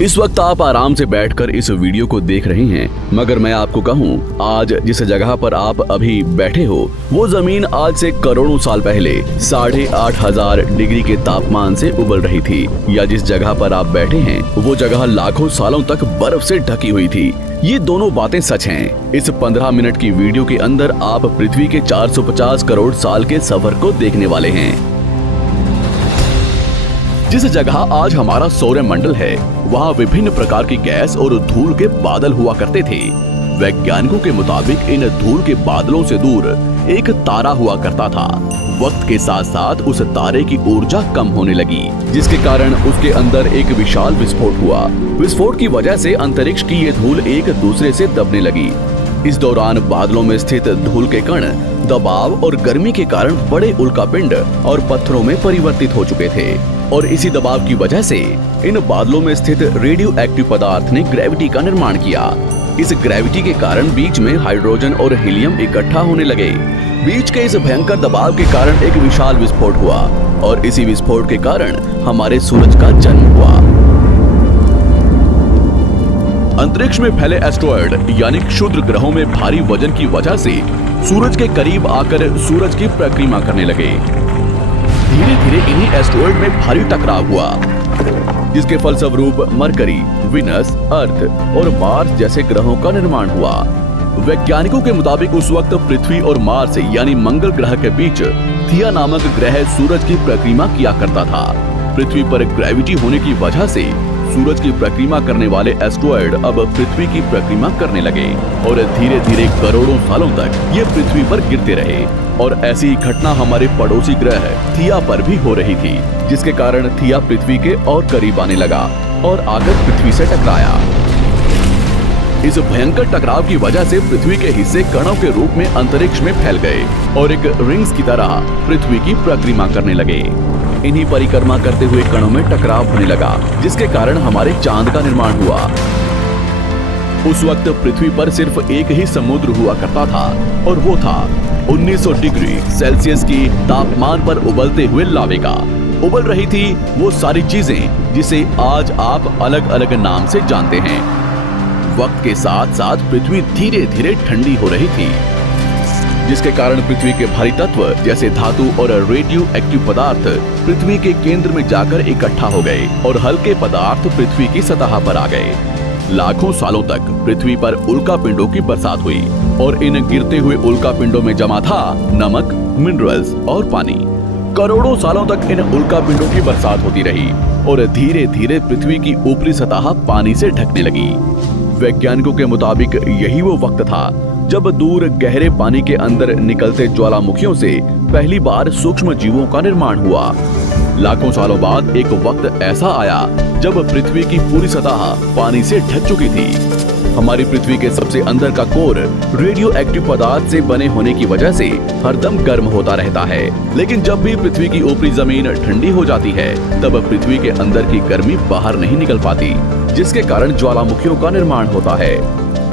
इस वक्त आप आराम से बैठकर इस वीडियो को देख रहे हैं, मगर मैं आपको कहूं, आज जिस जगह पर आप अभी बैठे हो वो जमीन आज से करोड़ों साल पहले 8,500 डिग्री के तापमान से उबल रही थी, या जिस जगह पर आप बैठे हैं वो जगह लाखों सालों तक बर्फ से ढकी हुई थी। ये दोनों बातें सच हैं। इस 15 मिनट की वीडियो के अंदर आप पृथ्वी के 450 करोड़ साल के सफर को देखने वाले हैं। जिस जगह आज हमारा सौरमंडल है, वहाँ विभिन्न प्रकार की गैस और धूल के बादल हुआ करते थे। वैज्ञानिकों के मुताबिक इन धूल के बादलों से दूर एक तारा हुआ करता था। वक्त के साथ साथ उस तारे की ऊर्जा कम होने लगी, जिसके कारण उसके अंदर एक विशाल विस्फोट हुआ। विस्फोट की वजह से अंतरिक्ष की ये धूल एक दूसरे से दबने लगी। इस दौरान बादलों में स्थित धूल के कण दबाव और गर्मी के कारण बड़े उल्कापिंड और पत्थरों में परिवर्तित हो चुके थे, और इसी दबाव की वजह से इन बादलों में स्थित रेडियो एक्टिव पदार्थ ने ग्रेविटी का निर्माण किया। इस ग्रेविटी के कारण बीच में हाइड्रोजन और हीलियम इकट्ठा होने लगे। बीच के इस भयंकर दबाव के कारण एक विशाल विस्फोट हुआ, और इसी विस्फोट के कारण हमारे सूरज का जन्म हुआ। अंतरिक्ष में फैले एस्ट्रॉयड यानी क्षुद्र ग्रहों में भारी वजन की वजह से सूरज के करीब आकर सूरज की परिक्रमा करने लगे। धीरे धीरे इन्हीं एस्ट्रॉयड में भारी टकराव हुआ, जिसके फलस्वरूप मरकरी, विनस, अर्थ और मार्स जैसे ग्रहों का निर्माण हुआ। वैज्ञानिकों के मुताबिक उस वक्त पृथ्वी और मार्स यानी मंगल ग्रह के बीच थिया नामक ग्रह सूरज की परिक्रमा किया करता था। पृथ्वी पर ग्रेविटी होने की वजह से सूरज की परिक्रमा करने वाले एस्ट्रॉयड अब पृथ्वी की परिक्रमा करने लगे, और धीरे धीरे करोड़ों सालों तक ये पृथ्वी पर गिरते रहे। और ऐसी ही घटना हमारे पड़ोसी ग्रह थिया पर भी हो रही थी, जिसके कारण थिया पृथ्वी के और करीब आने लगा और आकर पृथ्वी से टकराया। इस भयंकर टकराव की वजह से पृथ्वी के हिस्से कणों के रूप में अंतरिक्ष में फैल गए और एक रिंग्स की तरह पृथ्वी की परिक्रमा करने लगे। इन्हीं परिक्रमा करते हुए कणों में टकराव होने लगा, जिसके कारण हमारे चांद का निर्माण हुआ। उस वक्त पृथ्वी पर सिर्फ एक ही समुद्र हुआ करता था, और वो था 1900 डिग्री सेल्सियस की तापमान पर उबलते हुए लावे का। उबल रही थी वो सारी चीजें जिसे आज आप अलग अलग नाम से जानते हैं। वक्त के साथ साथ पृथ्वी धीरे धीरे ठंडी हो रही थी, जिसके कारण पृथ्वी के भारी तत्व जैसे धातु और रेडियो एक्टिव पदार्थ पृथ्वी के केंद्र में जाकर इकट्ठा हो गए, और हल्के पदार्थ पृथ्वी की सतह पर आ गए। लाखों सालों तक पृथ्वी पर उल्कापिंडों की बरसात हुई, और इन गिरते हुए उल्कापिंडों में जमा था नमक, मिनरल्स और पानी। करोड़ों सालों तक इन उल्कापिंडों की बरसात होती रही, और धीरे धीरे पृथ्वी की ऊपरी सतह पानी से ढकने लगी। वैज्ञानिकों के मुताबिक यही वो वक्त था जब दूर गहरे पानी के अंदर निकलते ज्वालामुखियों से पहली बार सूक्ष्म जीवों का निर्माण हुआ। लाखों सालों बाद एक वक्त ऐसा आया जब पृथ्वी की पूरी सतह पानी से ढक चुकी थी। हमारी पृथ्वी के सबसे अंदर का कोर रेडियो एक्टिव पदार्थ से बने होने की वजह से हरदम गर्म होता रहता है, लेकिन जब भी पृथ्वी की ऊपरी जमीन ठंडी हो जाती है, तब पृथ्वी के अंदर की गर्मी बाहर नहीं निकल पाती, जिसके कारण ज्वालामुखियों का निर्माण होता है।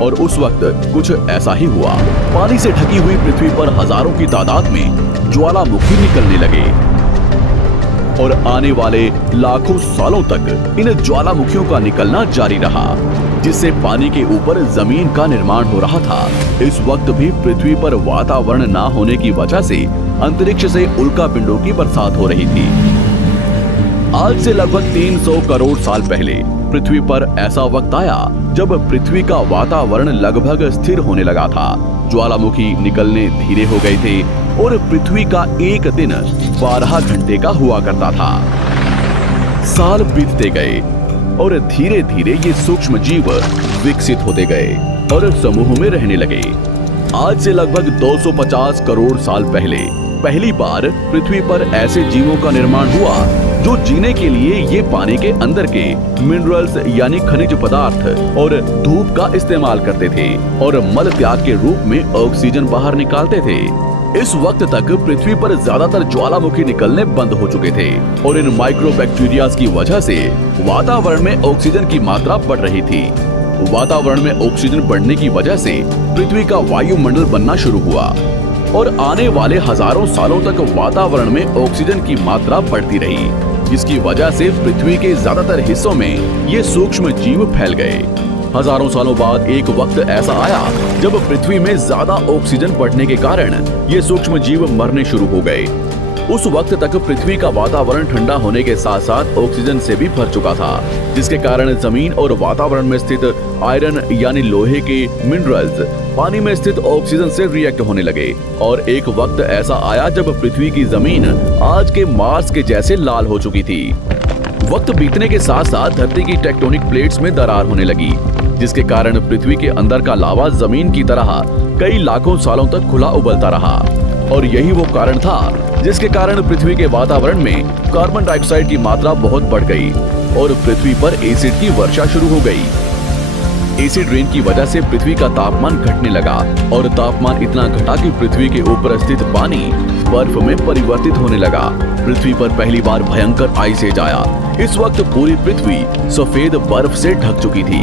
और उस वक्त कुछ ऐसा ही हुआ। पानी से ढकी हुई पृथ्वी पर हजारों की तादाद में ज्वालामुखी निकलने लगे, और आने वाले लाखों सालों तक इन ज्वालामुखियों का निकलना जारी रहा, जिससे पानी के ऊपर जमीन का निर्माण हो रहा था। इस वक्त भी पृथ्वी पर वातावरण न होने की वजह से अंतरिक्ष से उल्कापिंडों की बरसात हो रही थी। आज से लगभग 300 करोड़ साल पहले पृथ्वी पर ऐसा वक्त आया जब पृथ्वी का वातावरण लगभग स्थिर होने लगा था। ज्वालामुखी निकलने धीरे हो गए थे, और पृथ्वी का एक दिन 12 घंटे का हुआ करता था। साल बीतते गए, और धीरे धीरे ये सूक्ष्म जीव विकसित होते गए और समूह में रहने लगे। आज से लगभग 250 करोड़ साल पहले पहली बार पृथ्वी पर ऐसे जीवों का निर्माण हुआ जो जीने के लिए ये पानी के अंदर के मिनरल्स यानी खनिज पदार्थ और धूप का इस्तेमाल करते थे, और मल त्याग के रूप में ऑक्सीजन बाहर निकालते थे। इस वक्त तक पृथ्वी पर ज्यादातर ज्वालामुखी निकलने बंद हो चुके थे, और इन माइक्रोबैक्टीरियाज की वजह से वातावरण में ऑक्सीजन की मात्रा बढ़ रही थी। वातावरण में ऑक्सीजन बढ़ने की वजह से पृथ्वी का वायुमंडल बनना शुरू हुआ, और आने वाले हजारों सालों तक वातावरण में ऑक्सीजन की मात्रा बढ़ती रही, जिसकी वजह से पृथ्वी के ज्यादातर हिस्सों में ये सूक्ष्म जीव फैल गए। हजारों सालों बाद एक वक्त ऐसा आया जब पृथ्वी में ज्यादा ऑक्सीजन बढ़ने के कारण ये सूक्ष्म जीव मरने शुरू हो गए। उस वक्त तक पृथ्वी का वातावरण ठंडा होने के साथ साथ ऑक्सीजन से भी भर चुका था, जिसके कारण जमीन और वातावरण में स्थित आयरन यानी लोहे के मिनरल्स पानी में स्थित ऑक्सीजन से रिएक्ट होने लगे। और एक वक्त ऐसा आया जब पृथ्वी की जमीन आज के मार्स के जैसे लाल हो चुकी थी। वक्त बीतने के साथ साथ धरती की टेक्टोनिक प्लेट्स में दरार होने लगी, जिसके कारण पृथ्वी के अंदर का लावा जमीन की तरह कई लाखों सालों तक खुला उबलता रहा। और यही वो कारण था जिसके कारण पृथ्वी के वातावरण में कार्बन डाइऑक्साइड की मात्रा बहुत बढ़ गई और पृथ्वी पर एसिड की वर्षा शुरू हो गई। एसिड रेन की वजह से पृथ्वी का तापमान घटने लगा और तापमान इतना घटा कि पृथ्वी के ऊपर स्थित पानी बर्फ में परिवर्तित होने लगा। पृथ्वी पर पहली बार भयंकर आइस एज आया। इस वक्त पूरी पृथ्वी सफेद बर्फ से ढक चुकी थी।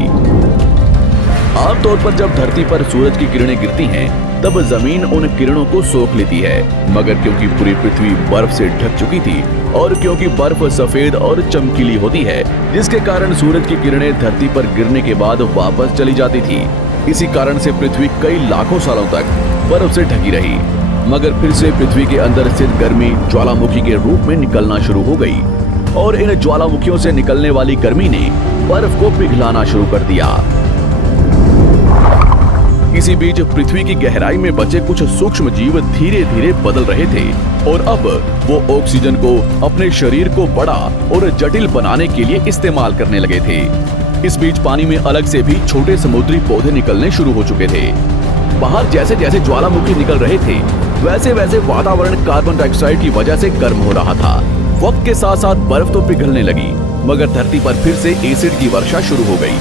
आमतौर पर जब धरती पर सूरज की किरणें गिरती हैं, तब जमीन उन किरणों को सोख लेती है, मगर क्योंकि पूरी पृथ्वी बर्फ से ढक चुकी थी और क्योंकि बर्फ सफेद और चमकीली होती है, जिसके कारण सूरज की किरणें धरती पर गिरने के बाद वापस चली जाती थी। इसी कारण से पृथ्वी कई लाखों सालों तक बर्फ से ढकी रही, मगर फिर से पृथ्वी के अंदर स्थित गर्मी ज्वालामुखी के रूप में निकलना शुरू हो गई और इन ज्वालामुखियों से निकलने वाली गर्मी ने बर्फ को पिघलाना शुरू कर दिया। इसी बीच पृथ्वी की गहराई में बचे कुछ सूक्ष्म जीव धीरे धीरे बदल रहे थे और अब वो ऑक्सीजन को अपने शरीर को बड़ा और जटिल बनाने के लिए इस्तेमाल करने लगे थे। इस बीच पानी में अलग से भी छोटे समुद्री पौधे निकलने शुरू हो चुके थे। बाहर जैसे जैसे ज्वालामुखी निकल रहे थे, वैसे वैसे वातावरण कार्बन डाइऑक्साइड की वजह से गर्म हो रहा था। वक्त के साथ साथ बर्फ तो पिघलने लगी, मगर धरती पर फिर से एसिड की वर्षा शुरू हो गई,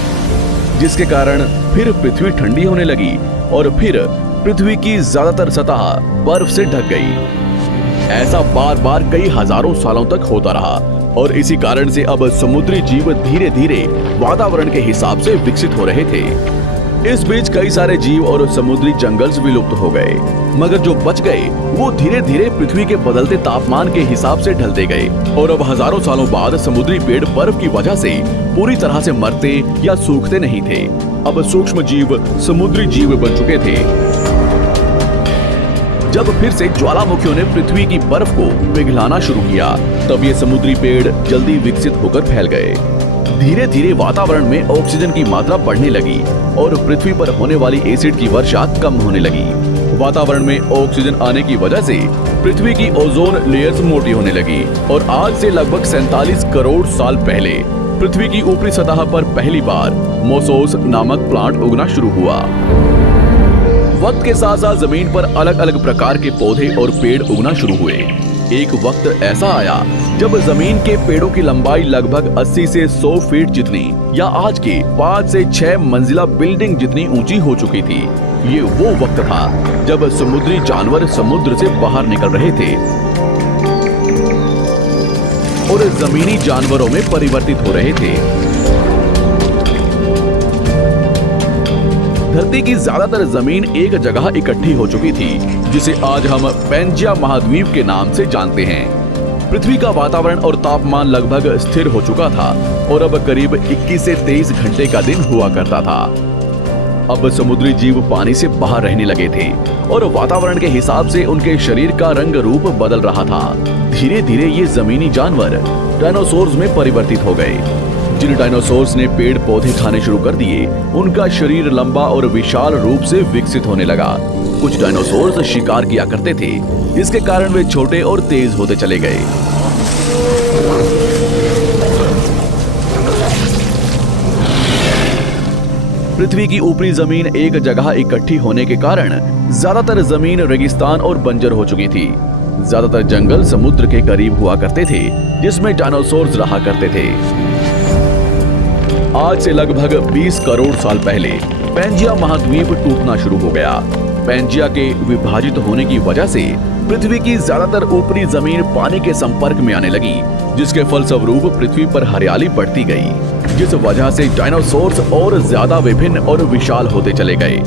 जिसके कारण फिर पृथ्वी ठंडी होने लगी और फिर पृथ्वी की ज्यादातर सतह बर्फ से ढक गई। ऐसा बार बार कई हजारों सालों तक होता रहा और इसी कारण से अब समुद्री जीव धीरे धीरे वातावरण के हिसाब से विकसित हो रहे थे। इस बीच कई सारे जीव और समुद्री जंगल्स विलुप्त हो गए, मगर जो बच गए वो धीरे धीरे पृथ्वी के बदलते तापमान के हिसाब से ढलते गए और अब हजारों सालों बाद समुद्री पेड़ बर्फ की वजह से पूरी तरह से मरते या सूखते नहीं थे। अब सूक्ष्म जीव समुद्री जीव बन चुके थे। जब फिर से ज्वालामुखियों ने पृथ्वी की बर्फ को पिघलाना शुरू किया, तब ये समुद्री पेड़ जल्दी विकसित होकर फैल गए। धीरे धीरे वातावरण में ऑक्सीजन की मात्रा बढ़ने लगी और पृथ्वी पर होने वाली एसिड की वर्षा कम होने लगी। वातावरण में ऑक्सीजन आने की वजह से पृथ्वी की ओजोन लेयर्स मोटी होने लगी और आज से लगभग 47 करोड़ साल पहले पृथ्वी की ऊपरी सतह पर पहली बार मोसोस नामक प्लांट उगना शुरू हुआ। वक्त के साथ साथ जमीन पर अलग अलग प्रकार के पौधे और पेड़ उगना शुरू हुए। एक वक्त ऐसा आया जब जमीन के पेड़ों की लंबाई लगभग 80 से 100 फीट जितनी या आज के 5 से 6 मंजिला बिल्डिंग जितनी ऊंची हो चुकी थी। ये वो वक्त था जब समुद्री जानवर समुद्र से बाहर निकल रहे थे और जमीनी जानवरों में परिवर्तित हो रहे थे। धरती की ज्यादातर जमीन एक जगह इकट्ठी हो चुकी थी, जिसे आज हम पैंजिया महाद्वीप के नाम से जानते हैं। पृथ्वी का वातावरण और तापमान लगभग स्थिर हो चुका था और अब करीब 21 से 23 घंटे का दिन हुआ करता था। अब समुद्री जीव पानी से बाहर रहने लगे थे और वातावरण के हिसाब से उनके शरीर का रंग रूप बदल रहा था। धीरे धीरे ये जमीनी जानवर डायनासोर्स में परिवर्तित हो गए। जिन डायनासोर्स ने पेड़ पौधे खाने शुरू कर दिए, उनका शरीर लंबा और विशाल रूप से विकसित होने लगा। कुछ डायनासोर्स शिकार किया करते थे, जिसके कारण वे छोटे और तेज होते चले गए। पृथ्वी की ऊपरी जमीन एक जगह इकट्ठी होने के कारण ज्यादातर जमीन रेगिस्तान और बंजर हो चुकी थी। ज्यादातर जंगल समुद्र के करीब हुआ करते थे, जिसमें डायनासोर्स रहा करते थे। आज से लगभग 20 करोड़ साल पहले पैंजिया महाद्वीप टूटना शुरू हो गया। पैंजिया के विभाजित होने की वजह से पृथ्वी की ज्यादातर ऊपरी जमीन पानी के संपर्क में आने लगी, जिसके फलस्वरूप पृथ्वी पर हरियाली बढ़ती गई, जिस वजह से डायनासोर्स और ज्यादा विभिन्न और विशाल होते चले गए।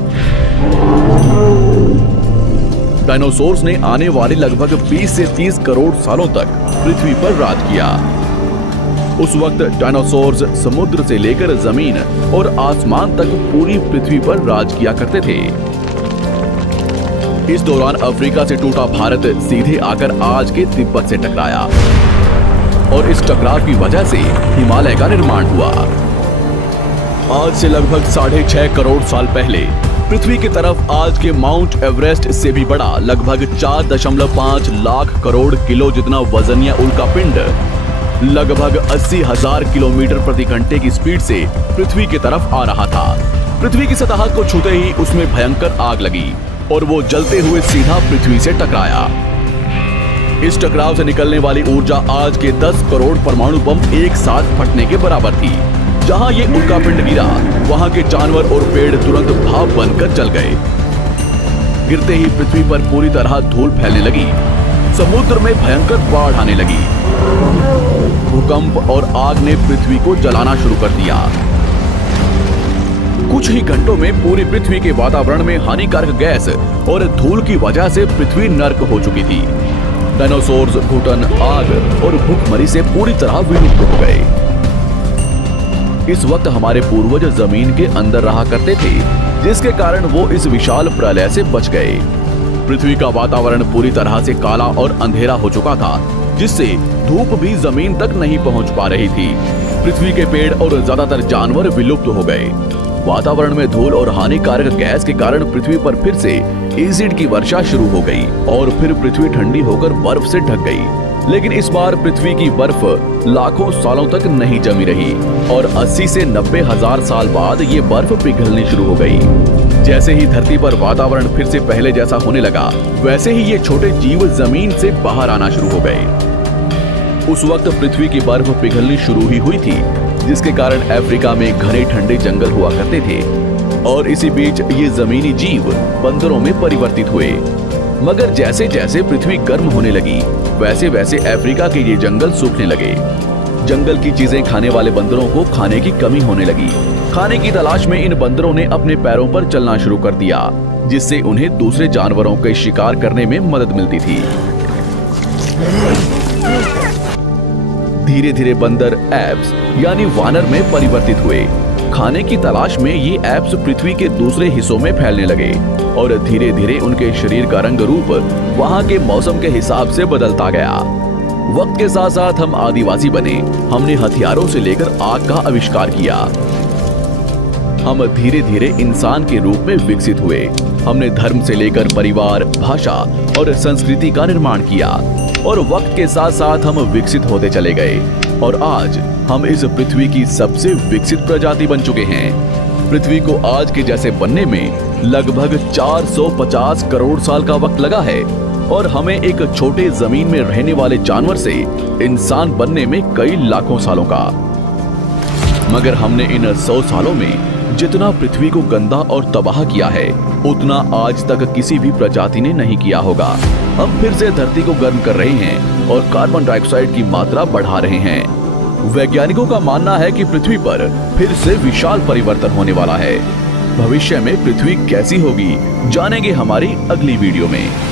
डायनासोर्स ने आने वाले लगभग 20 से 30 करोड़ सालों तक पृथ्वी पर राज किया। उस वक्त डायनासोर्स समुद्र से लेकर जमीन और आसमान तक पूरी पृथ्वी पर राज किया करते थे। इस दौरान अफ्रीका से टूटा भारत सीधे आकर आज के तिब्बत से टकराया और इस टकराव की वजह से हिमालय का निर्माण हुआ। आज से लगभग 6.5 करोड़ साल पहले पृथ्वी की तरफ आज के माउंट एवरेस्ट से भी बड़ा लगभग 4.5 लाख करोड़ किलो जितना वजनिया उल्कापिंड लगभग 80,000 किलोमीटर प्रति घंटे की स्पीड से पृथ्वी की तरफ आ रहा था। पृथ्वी की सतह को छूते ही उसमें भयंकर आग लगी और वो जलते हुए सीधा पृथ्वी से टकराया। इस टकराव से निकलने वाली ऊर्जा आज के 10 करोड़ परमाणु बम एक साथ फटने के बराबर थी। जहां ये उल्कापिंड गिरा, वहां के जानवर और पेड़ तुरंत भाप बनकर जल गए। गिरते ही पृथ्वी पर पूरी तरह धूल फैलने लगी। समुद्र में भयंकर बाढ़ आने लगी। भूकंप और आग ने पृथ्वी को जलाना शुरू कर दिया। कुछ ही घंटों में पूरी पृथ्वी के वातावरण में हानिकारक गैस और धूल की वजह से पृथ्वी नर्क हो चुकी थी। डायनासोर्स, घुटन, आग और भूखमरी से पूरी तरह विलुप्त हो गए। इस वक्त हमारे पूर्वज जमीन के अंदर रहा करते थे, जिसके कारण वो इस विशाल प्रलय से बच गए। पृथ्वी का वातावरण पूरी तरह से काला और अंधेरा हो चुका था, जिससे धूप भी जमीन तक नहीं पहुंच पा रही थी। पृथ्वी के पेड़ और ज्यादातर जानवर विलुप्त हो गए। वातावरण में धूल और हानिकारक गैस के कारण पृथ्वी पर फिर से एसिड की वर्षा शुरू हो गई और फिर पृथ्वी ठंडी होकर बर्फ से ढक गई। लेकिन इस बार पृथ्वी की बर्फ लाखों सालों तक नहीं जमी रही और 80 से 90 हजार साल बाद ये बर्फ पिघलनी शुरू हो गई। जैसे ही धरती पर वातावरण फिर से पहले जैसा होने लगा, वैसे ही ये छोटे जीव जमीन से बाहर आना शुरू हो गए। उस वक्त पृथ्वी की बर्फ पिघलनी शुरू ही हुई थी, जिसके कारण अफ्रीका में घने ठंडे जंगल हुआ करते थे और इसी बीच ये जमीनी जीव बंदरों में परिवर्तित हुए। मगर जैसे जैसे पृथ्वी गर्म होने लगी, वैसे वैसे अफ्रीका के ये जंगल सूखने लगे। जंगल की चीजें खाने वाले बंदरों को खाने की कमी होने लगी। खाने की तलाश में इन बंदरों ने अपने पैरों पर चलना शुरू कर दिया, जिससे उन्हें दूसरे जानवरों के शिकार करने में मदद मिलती थी। धीरे धीरे बंदर एप्स यानी वानर में परिवर्तित हुए। खाने की तलाश में ये एप्स पृथ्वी के दूसरे हिस्सों में फैलने लगे और धीरे धीरे उनके शरीर का रंग रूप वहां के मौसम के हिसाब से बदलता गया। वक्त के साथ साथ हम आदिवासी बने। हमने हथियारों से लेकर आग का आविष्कार किया। हम धीरे धीरे इंसान के रूप में विकसित हुए। हमने धर्म से लेकर परिवार, भाषा और संस्कृति का निर्माण किया और वक्त के साथ साथ हम विकसित होते चले गए और आज हम इस पृथ्वी की सबसे विकसित प्रजाति बन चुके हैं। पृथ्वी को आज के जैसे बनने में लगभग 450 करोड़ साल का वक्त लगा है और हमें एक छोटे जमीन में रहने वाले जानवर से इंसान बनने में कई लाखों सालों का। मगर हमने इन 100 सालों में जितना पृथ्वी को गंदा और तबाह किया है, उतना आज तक किसी भी प्रजाति ने नहीं किया होगा। हम फिर से धरती को गर्म कर रहे हैं और कार्बन डाइऑक्साइड की मात्रा बढ़ा रहे हैं। वैज्ञानिकों का मानना है कि पृथ्वी पर फिर से विशाल परिवर्तन होने वाला है। भविष्य में पृथ्वी कैसी होगी, जानेंगे हमारी अगली वीडियो में।